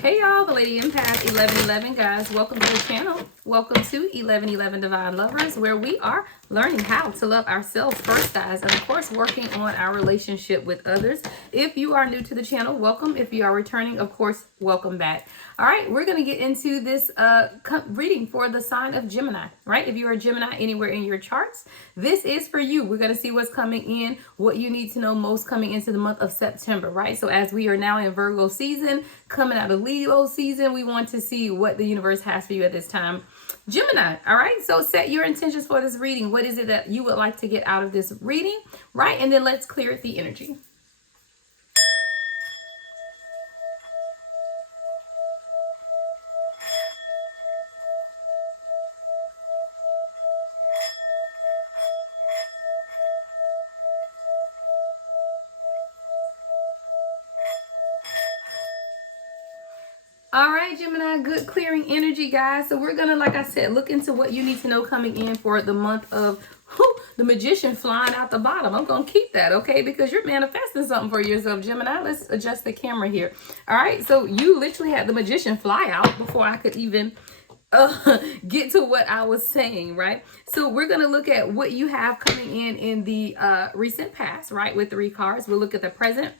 Hey y'all, the Lady Empath 1111 guys. Welcome to the channel. Welcome to 1111 Divine Lovers, where we are learning how to love ourselves first, guys, and of course working on our relationship with others. If you are new to the channel, welcome. If you are returning, of course, welcome back. All right, we're going to get into this reading for the sign of Gemini, right? If you are Gemini anywhere in your charts, this is for you. We're going to see what's coming in, what you need to know most coming into the month of September, right? So as we are now in Virgo season, coming out of Leo season, we want to see what the universe has for you at this time. Gemini, all right? So set your intentions for this reading. What is it that you would like to get out of this reading, right? And then let's clear the energy. All right, Gemini, good clearing energy, guys. So we're going to, like I said, look into what you need to know coming in for the month of the Magician flying out the bottom. I'm going to keep that, okay, because you're manifesting something for yourself, Gemini. Let's adjust the camera here. All right, so you literally had the Magician fly out before I could even get to what I was saying, right? So we're going to look at what you have coming in the recent past, right, with 3 cards. We'll look at the present.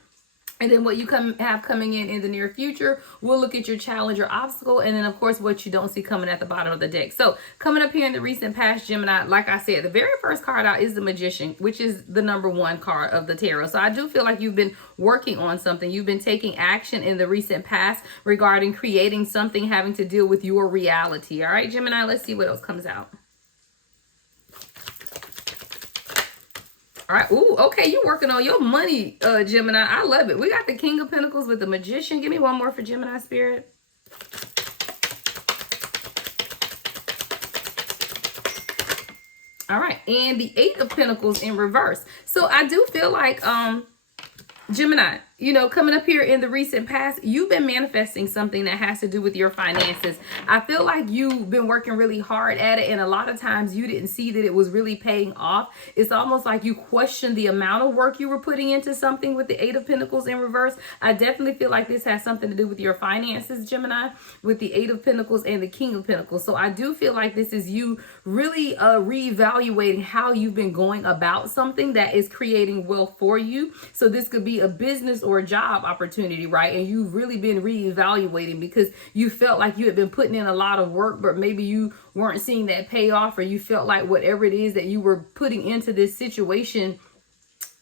And then what you have coming in the near future. We'll look at your challenge or obstacle. And then, of course, what you don't see coming at the bottom of the deck. So coming up here in the recent past, Gemini, like I said, the very first card out is the Magician, which is the #1 card of the tarot. So I do feel like you've been working on something. You've been taking action in the recent past regarding creating something having to deal with your reality. All right, Gemini, let's see what else comes out. All right. Ooh, okay. You're working on your money, Gemini. I love it. We got the King of Pentacles with the Magician. Give me one more for Gemini Spirit. All right. And the 8 of Pentacles in reverse. So I do feel like, Gemini, you know, coming up here in the recent past, you've been manifesting something that has to do with your finances. I feel like you've been working really hard at it, and a lot of times you didn't see that it was really paying off. It's almost like you questioned the amount of work you were putting into something with the 8 of Pentacles in reverse. I definitely feel like this has something to do with your finances, Gemini, with the 8 of Pentacles and the King of Pentacles. So I do feel like this is you really reevaluating how you've been going about something that is creating wealth for you. So this could be a business or a job opportunity, right? And you've really been reevaluating because you felt like you had been putting in a lot of work, but maybe you weren't seeing that payoff, or you felt like whatever it is that you were putting into this situation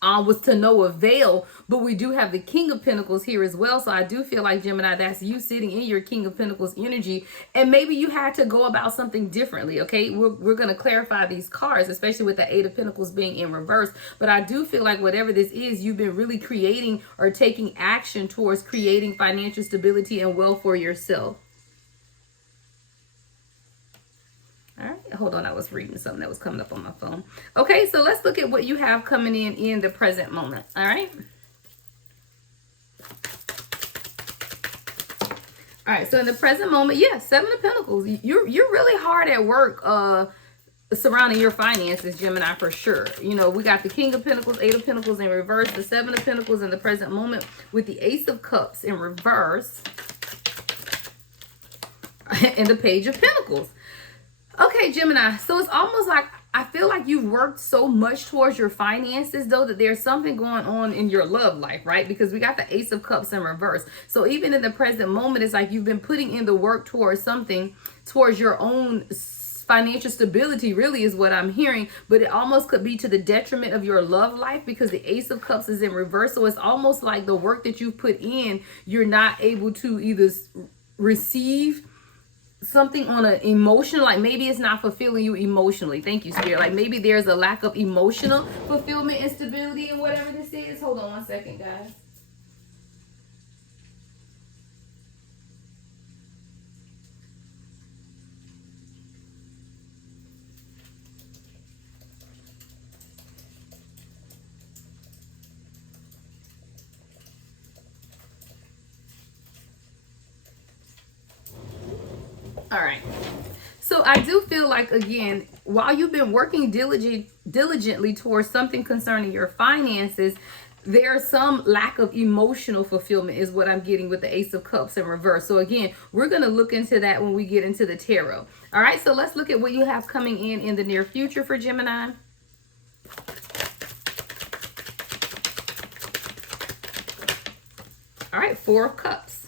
was to no avail. But we do have the King of Pentacles here as well. So I do feel like, Gemini, that's you sitting in your King of Pentacles energy, and maybe you had to go about something differently. Okay, we're going to clarify these cards, especially with the 8 of Pentacles being in reverse. But I do feel like whatever this is, you've been really creating or taking action towards creating financial stability and wealth for yourself. All right, hold on. I was reading something that was coming up on my phone. Okay, so let's look at what you have coming in the present moment. All right. All right, so in the present moment, yeah, 7 of Pentacles. You're really hard at work surrounding your finances, Gemini, for sure. You know, we got the King of Pentacles, 8 of Pentacles in reverse, the 7 of Pentacles in the present moment with the Ace of Cups in reverse, and the Page of Pentacles. Okay, Gemini, so it's almost like I feel like you've worked so much towards your finances, though, that there's something going on in your love life, right? Because we got the Ace of Cups in reverse. So even in the present moment, it's like you've been putting in the work towards something, towards your own financial stability, really, is what I'm hearing. But it almost could be to the detriment of your love life because the Ace of Cups is in reverse. So it's almost like the work that you put in, you're not able to either receive something on an emotional, like maybe it's not fulfilling you emotionally. Thank you, Spirit. Like maybe there's a lack of emotional fulfillment and stability in whatever this is. Hold on one second, guys. All right. So I do feel like, again, while you've been working diligently towards something concerning your finances, there's some lack of emotional fulfillment is what I'm getting with the Ace of Cups in reverse. So again, we're going to look into that when we get into the tarot. All right, so let's look at what you have coming in the near future for Gemini. All right, Four of Cups.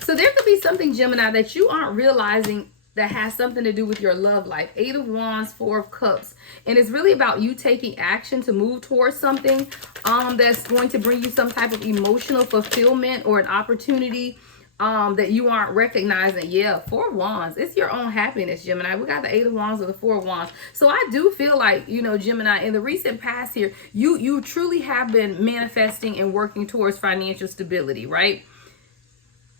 So there could be something, Gemini, that you aren't realizing that has something to do with your love life. Eight of Wands, Four of Cups. And it's really about you taking action to move towards something that's going to bring you some type of emotional fulfillment or an opportunity that you aren't recognizing. Yeah, Four of Wands. It's your own happiness, Gemini. We got the Eight of Wands or the Four of Wands. So I do feel like, you know, Gemini, in the recent past here, you truly have been manifesting and working towards financial stability, right?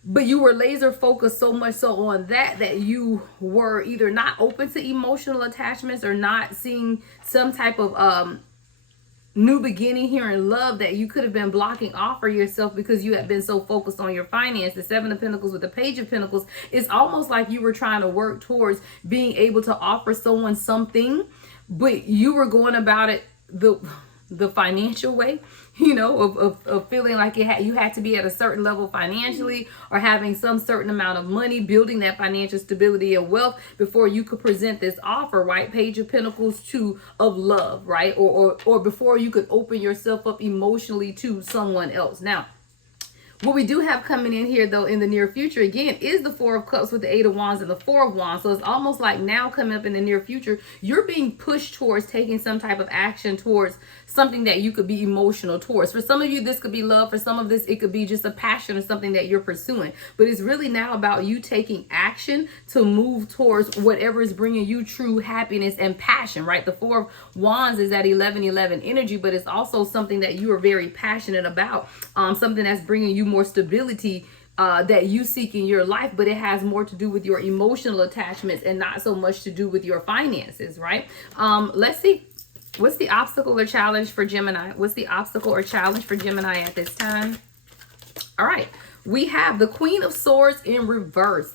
But you were laser focused so much so on that you were either not open to emotional attachments or not seeing some type of new beginning here in love that you could have been blocking off for yourself because you had been so focused on your finance. The Seven of Pentacles with the Page of Pentacles, it's almost like you were trying to work towards being able to offer someone something, but you were going about it the financial way, you know, of feeling like you had to be at a certain level financially or having some certain amount of money, building that financial stability and wealth before you could present this offer, right? Page of Pentacles, Two of Love, right? Or before you could open yourself up emotionally to someone else. Now, what we do have coming in here, though, in the near future, again, is the Four of Cups with the Eight of Wands and the Four of Wands. So it's almost like now coming up in the near future, you're being pushed towards taking some type of action towards something that you could be emotional towards. For some of you, this could be love. For some of this, it could be just a passion or something that you're pursuing. But it's really now about you taking action to move towards whatever is bringing you true happiness and passion, right? The Four of Wands is that 11-11 energy, but it's also something that you are very passionate about, something that's bringing you more stability that you seek in your life, but it has more to do with your emotional attachments and not so much to do with your finances, right? Let's see. What's the obstacle or challenge for Gemini? What's the obstacle or challenge for Gemini at this time? All right. We have the Queen of Swords in reverse.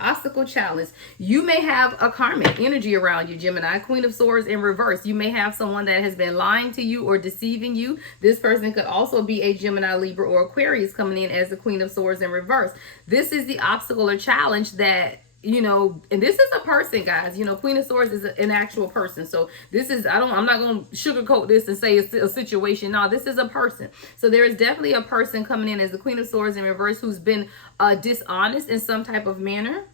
Obstacle challenge. You may have a karmic energy around you, Gemini. Queen of Swords in reverse. You may have someone that has been lying to you or deceiving you. This person could also be a Gemini, Libra, or Aquarius coming in as the Queen of Swords in reverse. This is the obstacle or challenge that, you know, and this is a person, guys. You know, Queen of Swords is an actual person. So this is, I'm not going to sugarcoat this and say it's a situation. No, this is a person. So there is definitely a person coming in as the Queen of Swords in reverse who's been dishonest in some type of manner.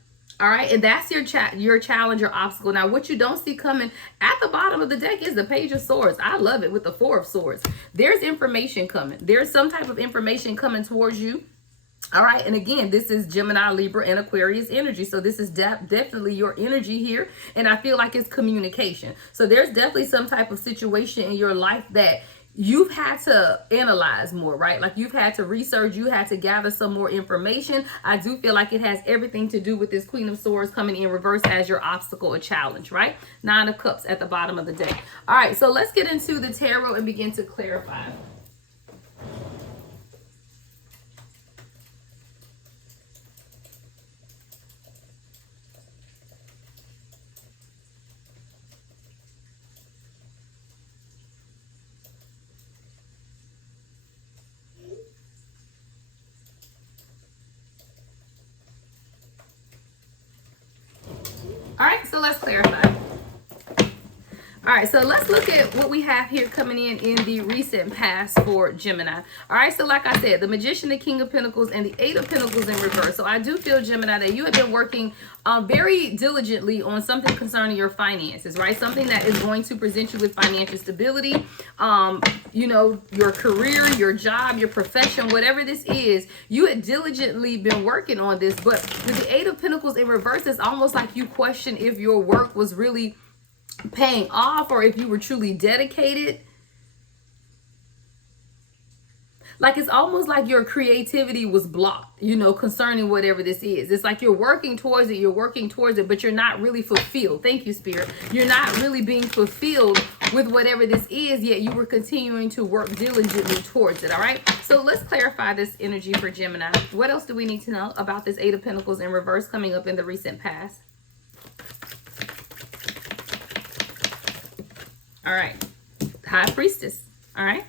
All right, and that's your challenge or obstacle. Now, what you don't see coming at the bottom of the deck is the Page of Swords. I love it with the Four of Swords. There's information coming. There's some type of information coming towards you. All right. And again, this is Gemini, Libra, and Aquarius energy. So this is definitely your energy here. And I feel like it's communication. So there's definitely some type of situation in your life that you've had to analyze more, right? Like you've had to research, you had to gather some more information. I do feel like it has everything to do with this Queen of Swords coming in reverse as your obstacle or challenge, right? Nine of Cups at the bottom of the deck. All right. So let's get into the tarot and begin to clarify. All right, so let's clarify. All right, so let's look at what we have here coming in the recent past for Gemini. All right, so like I said, the Magician, the King of Pentacles, and the Eight of Pentacles in reverse. So I do feel, Gemini, that you have been working very diligently on something concerning your finances, right? Something that is going to present you with financial stability, you know, your career, your job, your profession, whatever this is. You had diligently been working on this, but with the Eight of Pentacles in reverse, it's almost like you question if your work was really paying off or if you were truly dedicated. Like it's almost like your creativity was blocked, you know, concerning whatever this is. It's like you're working towards it, but you're not really fulfilled. Thank you, Spirit. You're not really being fulfilled with whatever this is, yet you were continuing to work diligently towards it. All right. So let's clarify this energy for Gemini. What else do we need to know about this Eight of Pentacles in reverse coming up in the recent past? All right. High Priestess. All right.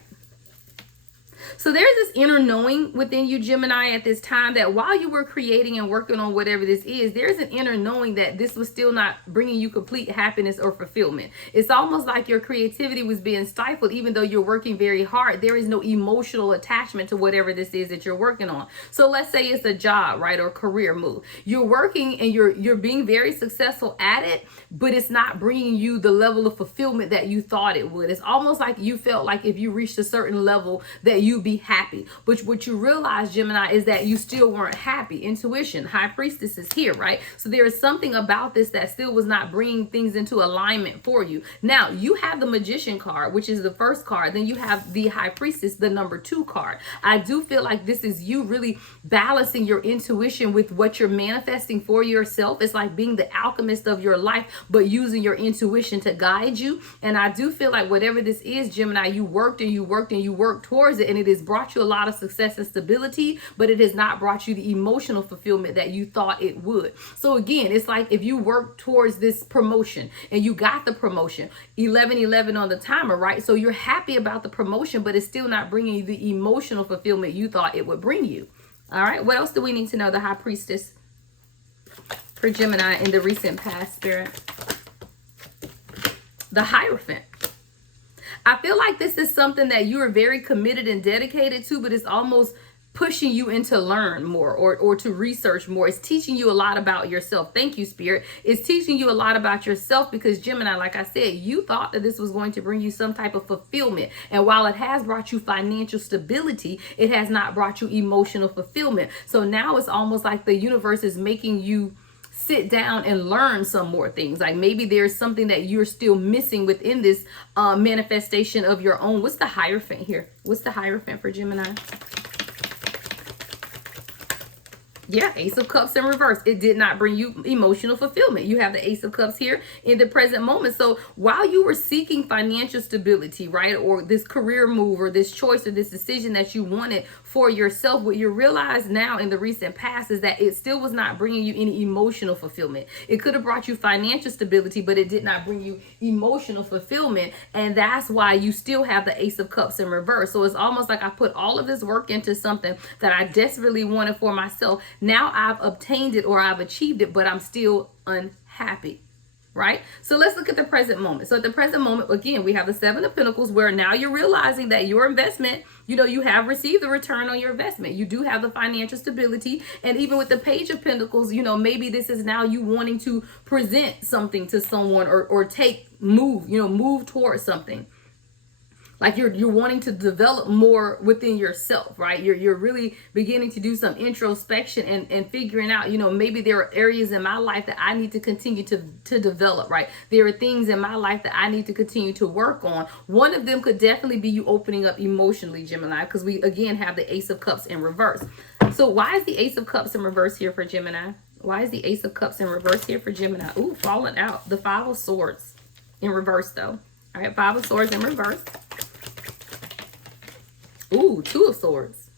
So there's this inner knowing within you, Gemini, at this time that while you were creating and working on whatever this is, there's an inner knowing that this was still not bringing you complete happiness or fulfillment. It's almost like your creativity was being stifled, even though you're working very hard. There is no emotional attachment to whatever this is that you're working on. So let's say it's a job, right, or career move. You're working and you're being very successful at it, but it's not bringing you the level of fulfillment that you thought it would. It's almost like you felt like if you reached a certain level that you'd be happy. But what you realize, Gemini, is that you still weren't happy. Intuition, High Priestess is here, right? So there is something about this that still was not bringing things into alignment for you. Now, you have the Magician card, which is the first card. Then you have the High Priestess, the number 2 card. I do feel like this is you really balancing your intuition with what you're manifesting for yourself. It's like being the alchemist of your life, but using your intuition to guide you. And I do feel like whatever this is, Gemini, you worked and you worked and you worked towards it, and it has brought you a lot of success and stability, but it has not brought you the emotional fulfillment that you thought it would. So again, it's like if you work towards this promotion and you got the promotion, 1111 on the timer, right? So you're happy about the promotion, but it's still not bringing you the emotional fulfillment you thought it would bring you. All right, what else do we need to know? The High Priestess for Gemini in the recent past, Spirit. The Hierophant. I feel like this is something that you are very committed and dedicated to, but it's almost pushing you into learn more or to research more. It's teaching you a lot about yourself. Thank you, Spirit. It's teaching you a lot about yourself because, Gemini, like I said, you thought that this was going to bring you some type of fulfillment. And while it has brought you financial stability, it has not brought you emotional fulfillment. So now it's almost like the universe is making you sit down and learn some more things. Like maybe there's something that you're still missing within this manifestation of your own. What's the Hierophant here? What's the Hierophant for Gemini? Yeah, Ace of Cups in reverse. It did not bring you emotional fulfillment. You have the Ace of Cups here in the present moment. So while you were seeking financial stability, right, or this career move or this choice or this decision that you wanted for yourself, what you realize now in the recent past is that it still was not bringing you any emotional fulfillment. It could have brought you financial stability, but it did not bring you emotional fulfillment. And that's why you still have the Ace of Cups in reverse. So it's almost like I put all of this work into something that I desperately wanted for myself. Now I've obtained it or I've achieved it, but I'm still unhappy, right? So let's look at the present moment. So at the present moment, again, we have the 7 of Pentacles where now you're realizing that your investment, you have received the return on your investment. You do have the financial stability. And even with the Page of Pentacles, maybe this is now you wanting to present something to someone or move towards something. Like you're wanting to develop more within yourself, right? You're really beginning to do some introspection and figuring out, maybe there are areas in my life that I need to continue to develop, right? There are things in my life that I need to continue to work on. One of them could definitely be you opening up emotionally, Gemini, because we again have the Ace of Cups in reverse. So why is the Ace of Cups in reverse here for Gemini? Why is the Ace of Cups in reverse here for Gemini? Ooh, falling out. The 5 of Swords in reverse though. All right, 5 of Swords in reverse. Ooh, 2 of Swords.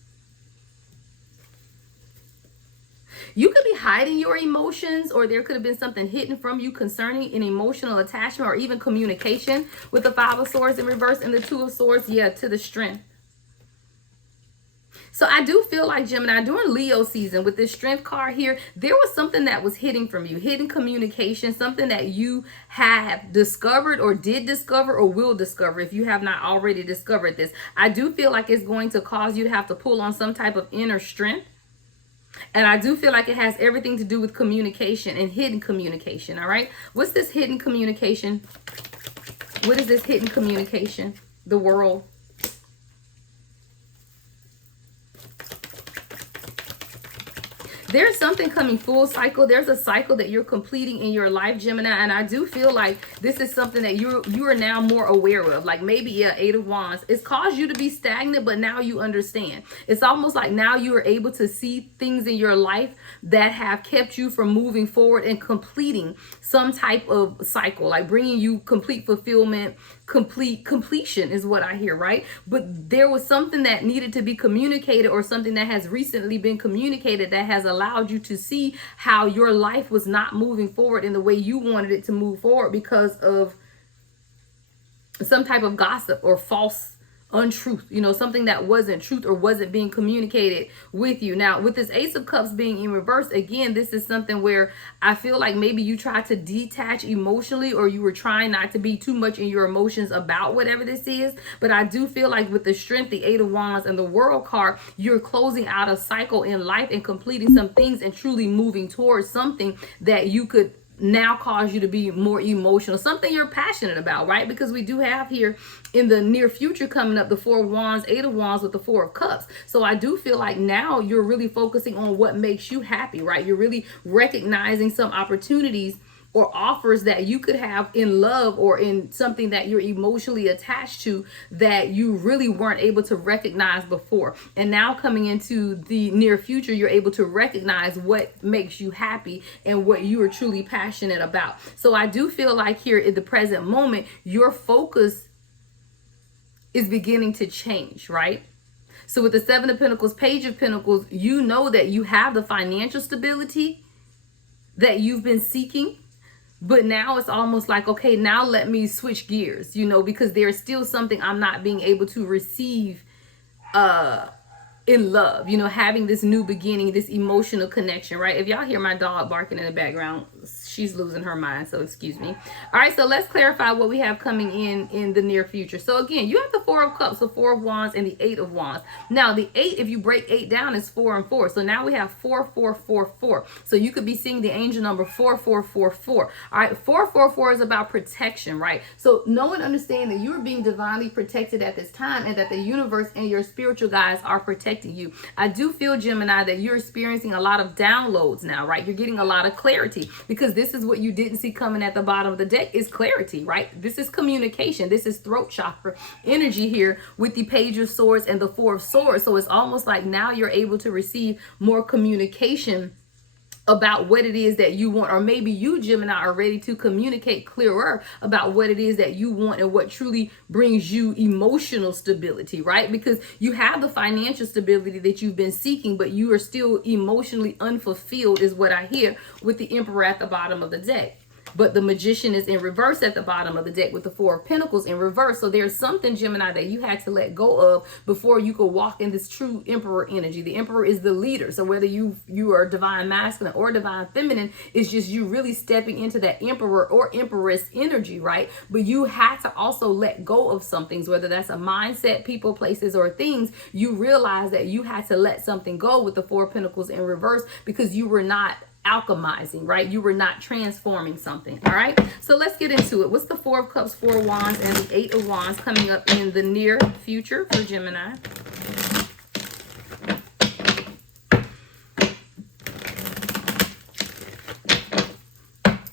You could be hiding your emotions, or there could have been something hidden from you concerning an emotional attachment or even communication with the 5 of Swords in reverse and the 2 of Swords, to the Strength. So I do feel like, Gemini, during Leo season with this Strength card here, there was something that was hidden from you, hidden communication, something that you have discovered or did discover or will discover if you have not already discovered this. I do feel like it's going to cause you to have to pull on some type of inner strength. And I do feel like it has everything to do with communication and hidden communication, all right? What's this hidden communication? What is this hidden communication? The World. There's something coming full cycle. There's a cycle that you're completing in your life, Gemini. And I do feel like this is something that you are now more aware of. Like maybe, 8 of Wands. It's caused you to be stagnant, but now you understand. It's almost like now you are able to see things in your life that have kept you from moving forward and completing some type of cycle, like bringing you complete fulfillment, completion is what I hear, right? But there was something that needed to be communicated or something that has recently been communicated that has allowed you to see how your life was not moving forward in the way you wanted it to move forward because of some type of gossip or false untruth, something that wasn't truth or wasn't being communicated with you. Now, with this Ace of Cups being in reverse, again, this is something where I feel like maybe you tried to detach emotionally, or you were trying not to be too much in your emotions about whatever this is. But I do feel like with the Strength, the Eight of Wands, and the World card, you're closing out a cycle in life and completing some things and truly moving towards something that you could now cause you to be more emotional, something you're passionate about, right? Because we do have here in the near future coming up the Four of Wands, Eight of Wands with the Four of Cups. So I do feel like now you're really focusing on what makes you happy, right? You're really recognizing some opportunities or offers that you could have in love or in something that you're emotionally attached to that you really weren't able to recognize before. And now coming into the near future, you're able to recognize what makes you happy and what you are truly passionate about. So I do feel like here in the present moment, your focus is beginning to change, right? So with the Seven of Pentacles, Page of Pentacles, you know that you have the financial stability that you've been seeking. But now it's almost like, okay, now let me switch gears, because there's still something I'm not being able to receive in love, having this new beginning, this emotional connection, right? If y'all hear my dog barking in the background, she's losing her mind, so excuse me. All right, so let's clarify what we have coming in the near future. So again, you have the Four of Cups, the Four of Wands, and the Eight of Wands. Now the 8, if you break 8 down, is 4 and 4. So now we have 4, 4, 4, 4. So you could be seeing the angel number 4, 4, 4, 4. All right, 4, 4, 4 is about protection, right? So know and understand that you're being divinely protected at this time, and that the universe and your spiritual guides are protecting you. I do feel, Gemini, that you're experiencing a lot of downloads now, right? You're getting a lot of clarity, because this is what you didn't see coming at the bottom of the deck is clarity, right? This is communication. This is throat chakra energy here with the Page of Swords and the Four of Swords. So it's almost like now you're able to receive more communication about what it is that you want, or maybe you, Gemini, are ready to communicate clearer about what it is that you want and what truly brings you emotional stability, right? Because you have the financial stability that you've been seeking, but you are still emotionally unfulfilled, is what I hear with the Emperor at the bottom of the deck. But the Magician is in reverse at the bottom of the deck with the Four of Pentacles in reverse. So there's something, Gemini, that you had to let go of before you could walk in this true Emperor energy. The Emperor is the leader. So whether you are divine masculine or divine feminine, it's just you really stepping into that Emperor or Empress energy, right? But you had to also let go of some things, whether that's a mindset, people, places, or things. You realize that you had to let something go with the Four of Pentacles in reverse because you were not alchemizing, right? You were not transforming something. All right, so let's get into it. What's the Four of Cups, Four of Wands, and the Eight of Wands coming up in the near future for Gemini?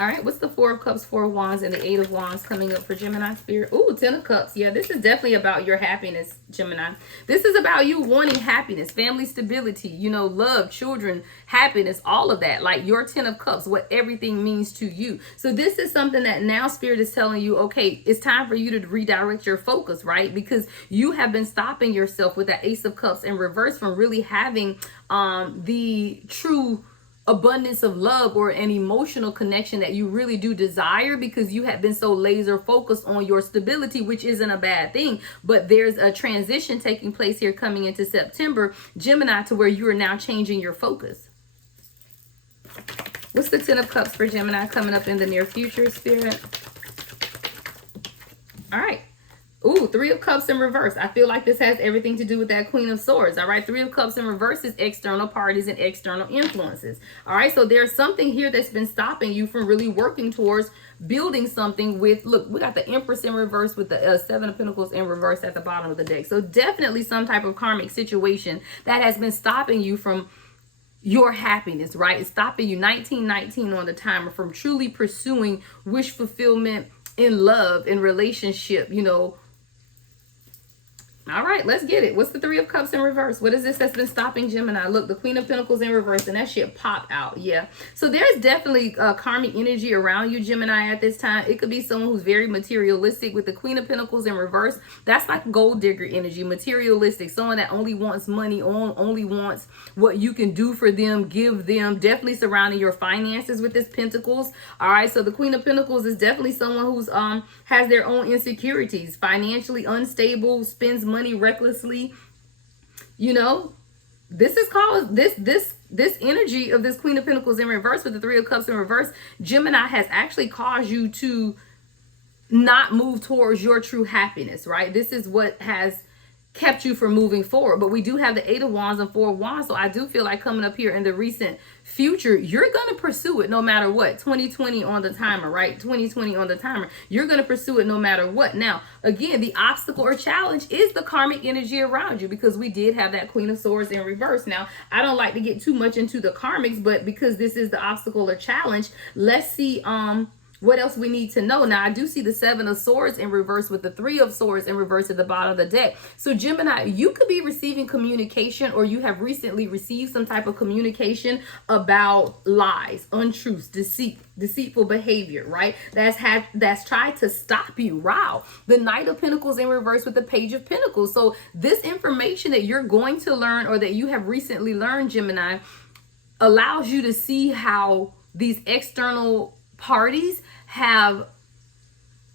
All right, what's the Four of Cups, Four of Wands, and the Eight of Wands coming up for Gemini Spirit? Ooh, Ten of Cups. Yeah, this is definitely about your happiness, Gemini. This is about you wanting happiness, family stability, love, children, happiness, all of that. Like your Ten of Cups, what everything means to you. So this is something that now Spirit is telling you, okay, it's time for you to redirect your focus, right? Because you have been stopping yourself with that Ace of Cups in reverse from really having the true abundance of love or an emotional connection that you really do desire, because you have been so laser focused on your stability, which isn't a bad thing. But there's a transition taking place here coming into September, Gemini, to where you are now changing your focus. What's the Ten of Cups for Gemini coming up in the near future, Spirit? All right. Ooh, Three of Cups in reverse. I feel like this has everything to do with that Queen of Swords. All right, Three of Cups in reverse is external parties and external influences. All right, so there's something here that's been stopping you from really working towards building something with, look, we got the Empress in reverse with the Seven of Pentacles in reverse at the bottom of the deck. So definitely some type of karmic situation that has been stopping you from your happiness, right? It's stopping you, 1919 on the timer, from truly pursuing wish fulfillment in love, in relationship, All right, let's get it. What's the Three of Cups in reverse? What is this that's been stopping Gemini? Look, the Queen of Pentacles in reverse, and that shit popped out. Yeah. So there's definitely karmic energy around you, Gemini, at this time. It could be someone who's very materialistic with the Queen of Pentacles in reverse. That's like gold digger energy, materialistic. Someone that only wants money, only wants what you can do for them, give them. Definitely surrounding your finances with this Pentacles. All right. So the Queen of Pentacles is definitely someone who's has their own insecurities, financially unstable, spends money recklessly. You know, this is called this energy of this Queen of Pentacles in reverse with the Three of Cups in reverse. Gemini has actually caused you to not move towards your true happiness, right? This is what has kept you from moving forward. But we do have the Eight of Wands and Four of Wands. So I do feel like coming up here in the recent future, you're going to pursue it no matter what. 2020 on the timer, right? 2020 on the timer. You're going to pursue it no matter what. Now, again, the obstacle or challenge is the karmic energy around you, because we did have that Queen of Swords in reverse. Now, I don't like to get too much into the karmics, but because this is the obstacle or challenge, let's see what else we need to know. Now, I do see the Seven of Swords in reverse with the Three of Swords in reverse at the bottom of the deck. So Gemini, you could be receiving communication, or you have recently received some type of communication about lies, untruths, deceitful behavior, right? That's tried to stop you. Wow. The Knight of Pentacles in reverse with the Page of Pentacles. So this information that you're going to learn, or that you have recently learned, Gemini, allows you to see how these external parties have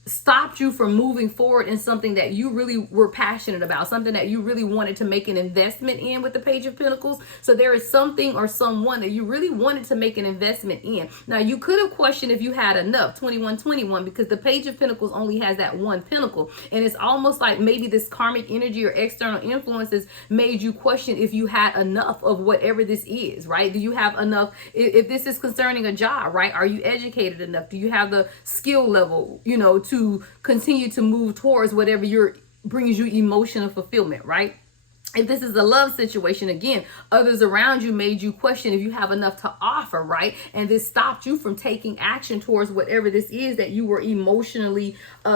stopped you from moving forward in something that you really were passionate about, something that you really wanted to make an investment in with the Page of Pentacles. So there is something or someone that you really wanted to make an investment in. Now, you could have questioned if you had enough, 2121, because the Page of Pentacles only has that one pentacle. And it's almost like maybe this karmic energy or external influences made you question if you had enough of whatever this is, right? Do you have enough? If this is concerning a job, right? Are you educated enough? Do you have the skill level, you know, to continue to move towards whatever brings you emotional fulfillment, right? If this is a love situation, again, others around you made you question if you have enough to offer, right? And this stopped you from taking action towards whatever this is that you were emotionally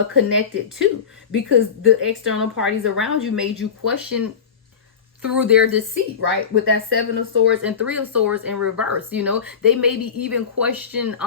connected to, because the external parties around you made you question through their deceit, right? With that Seven of Swords and Three of Swords in reverse, you know, they maybe even question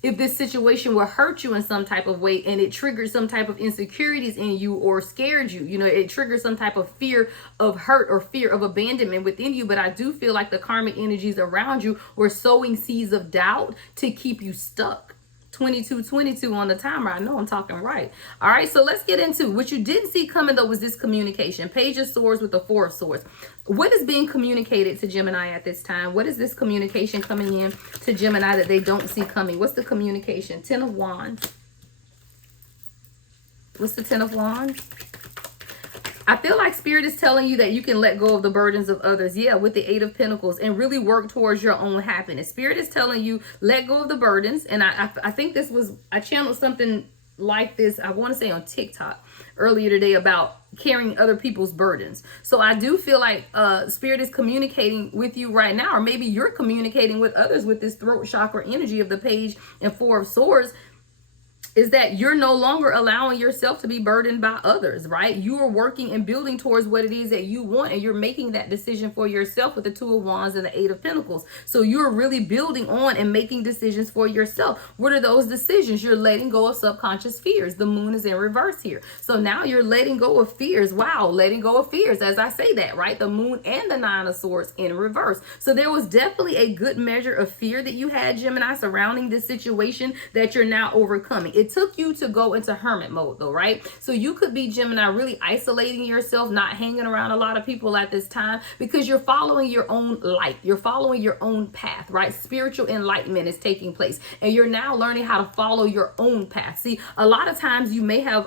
if this situation will hurt you in some type of way, and it triggered some type of insecurities in you or scared you, you know, it triggered some type of fear of hurt or fear of abandonment within you. But I do feel like the karmic energies around you were sowing seeds of doubt to keep you stuck. 2222 on the timer. I know I'm talking right. All right, so let's get into what you didn't see coming, though, was this communication. Page of Swords with the Four of Swords. What is being communicated to Gemini at this time? What is this communication coming in to Gemini that they don't see coming? What's the communication? Ten of Wands. What's the Ten of Wands? I feel like Spirit is telling you that you can let go of the burdens of others. Yeah, with the Eight of Pentacles, and really work towards your own happiness. Spirit is telling you, let go of the burdens. And I think this was, I channeled something like this, I want to say on TikTok earlier today, about carrying other people's burdens. So I do feel like Spirit is communicating with you right now, or maybe you're communicating with others with this throat chakra energy of the Page and Four of Swords, is that you're no longer allowing yourself to be burdened by others, right? You are working and building towards what it is that you want, and you're making that decision for yourself with the Two of Wands and the Eight of Pentacles. So you're really building on and making decisions for yourself. What are those decisions? You're letting go of subconscious fears. The Moon is in reverse here. So now you're letting go of fears. Wow, letting go of fears as I say that, right? The Moon and the Nine of Swords in reverse. So there was definitely a good measure of fear that you had, Gemini, surrounding this situation that you're now overcoming. It took you to go into hermit mode, though, right? So you could be, Gemini, really isolating yourself, not hanging around a lot of people at this time, because you're following your own light. You're following your own path, right? Spiritual enlightenment is taking place, and you're now learning how to follow your own path. See, a lot of times you may have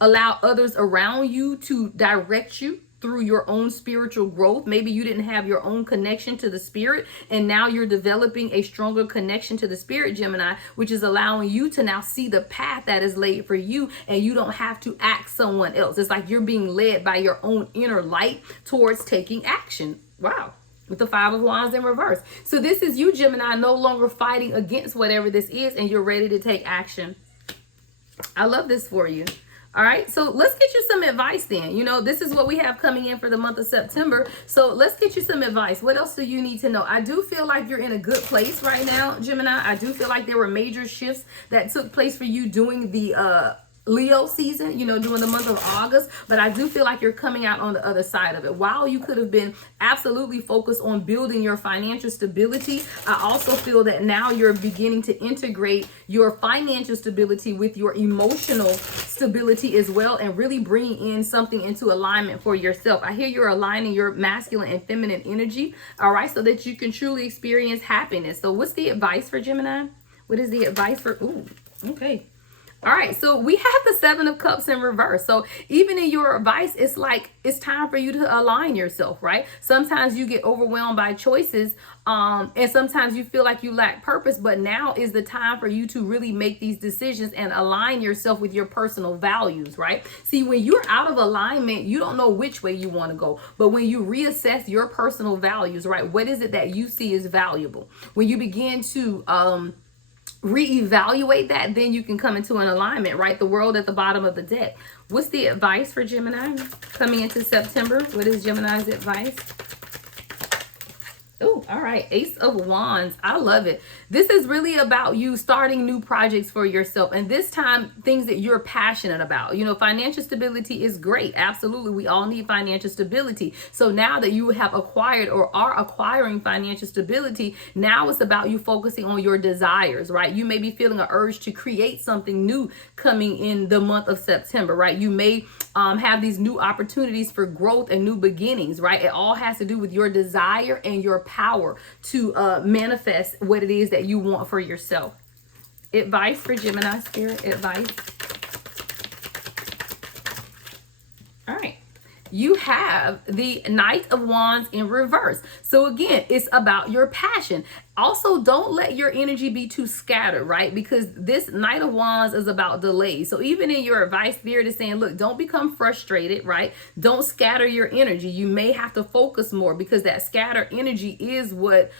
allowed others around you to direct you through your own spiritual growth. Maybe you didn't have your own connection to the Spirit, and now you're developing a stronger connection to the Spirit, Gemini, which is allowing you to now see the path that is laid for you, and you don't have to ask someone else. It's like you're being led by your own inner light towards taking action. Wow. With the Five of Wands in reverse. So this is you, Gemini, no longer fighting against whatever this is, and you're ready to take action. I love this for you. All right, so let's get you some advice then. You know, this is what we have coming in for the month of September. So let's get you some advice. What else do you need to know? I do feel like you're in a good place right now, Gemini. I do feel like there were major shifts that took place for you during the Leo season, you know, during the month of August, but I do feel like you're coming out on the other side of it. While you could have been absolutely focused on building your financial stability, I also feel that now you're beginning to integrate your financial stability with your emotional stability as well, and really bringing in something into alignment for yourself. I hear you're aligning your masculine and feminine energy, all right, so that you can truly experience happiness. So what's the advice for Gemini? What is the advice for, okay. All right, so we have the Seven of Cups in reverse. So even in your advice, it's like it's time for you to align yourself, right? Sometimes you get overwhelmed by choices, and sometimes you feel like you lack purpose, but now is the time for you to really make these decisions and align yourself with your personal values, right? See, when you're out of alignment, you don't know which way you want to go. But when you reassess your personal values, right, what is it that you see as valuable? When you begin to reevaluate that, then you can come into an alignment, right? The world at the bottom of the deck. What's the advice for Gemini coming into September? What is Gemini's advice? Oh, all right. Ace of Wands. I love it. This is really about you starting new projects for yourself. And this time, things that you're passionate about. You know, financial stability is great. Absolutely. We all need financial stability. So now that you have acquired or are acquiring financial stability, now it's about you focusing on your desires, right? You may be feeling an urge to create something new coming in the month of September, right? You may have these new opportunities for growth and new beginnings, right? It all has to do with your desire and your power to manifest what it is that you want for yourself. Advice for Gemini spirit, advice. All right. You have the Knight of Wands in reverse. So again, it's about your passion. Also, don't let your energy be too scattered, right? Because this Knight of Wands is about delay. So even in your advice, Spirit is saying, look, don't become frustrated, right? Don't scatter your energy. You may have to focus more, because that scattered energy is what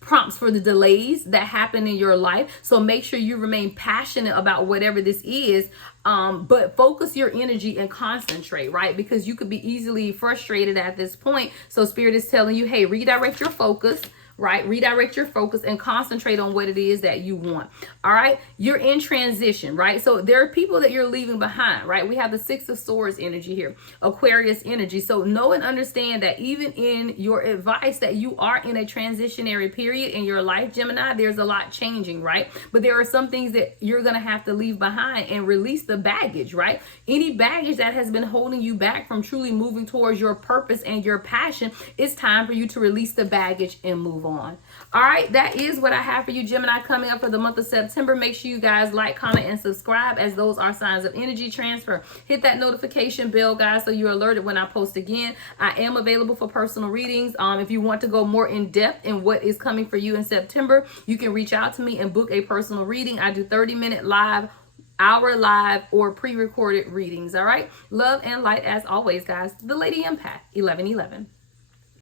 prompts for the delays that happen in your life. So make sure you remain passionate about whatever this is, but focus your energy and concentrate, right? Because you could be easily frustrated at this point. So Spirit is telling you, hey, redirect your focus, right? Redirect your focus and concentrate on what it is that you want. All right. You're in transition, right? So there are people that you're leaving behind, right? We have the Six of Swords energy here, Aquarius energy. So know and understand that even in your advice that you are in a transitionary period in your life, Gemini, there's a lot changing, right? But there are some things that you're going to have to leave behind and release the baggage, right? Any baggage that has been holding you back from truly moving towards your purpose and your passion, it's time for you to release the baggage and move on. All right, that is what I have for you, Gemini, coming up for the month of September. Make sure you guys like, comment, and subscribe, as those are signs of energy transfer. Hit that notification bell, guys, so you're alerted when I post again. I am available for personal readings. If you want to go more in depth in what is coming for you in September, you can reach out to me and book a personal reading. I do 30-minute live, hour live, or pre-recorded readings. All right, love and light as always, guys. The Lady Empath 1111.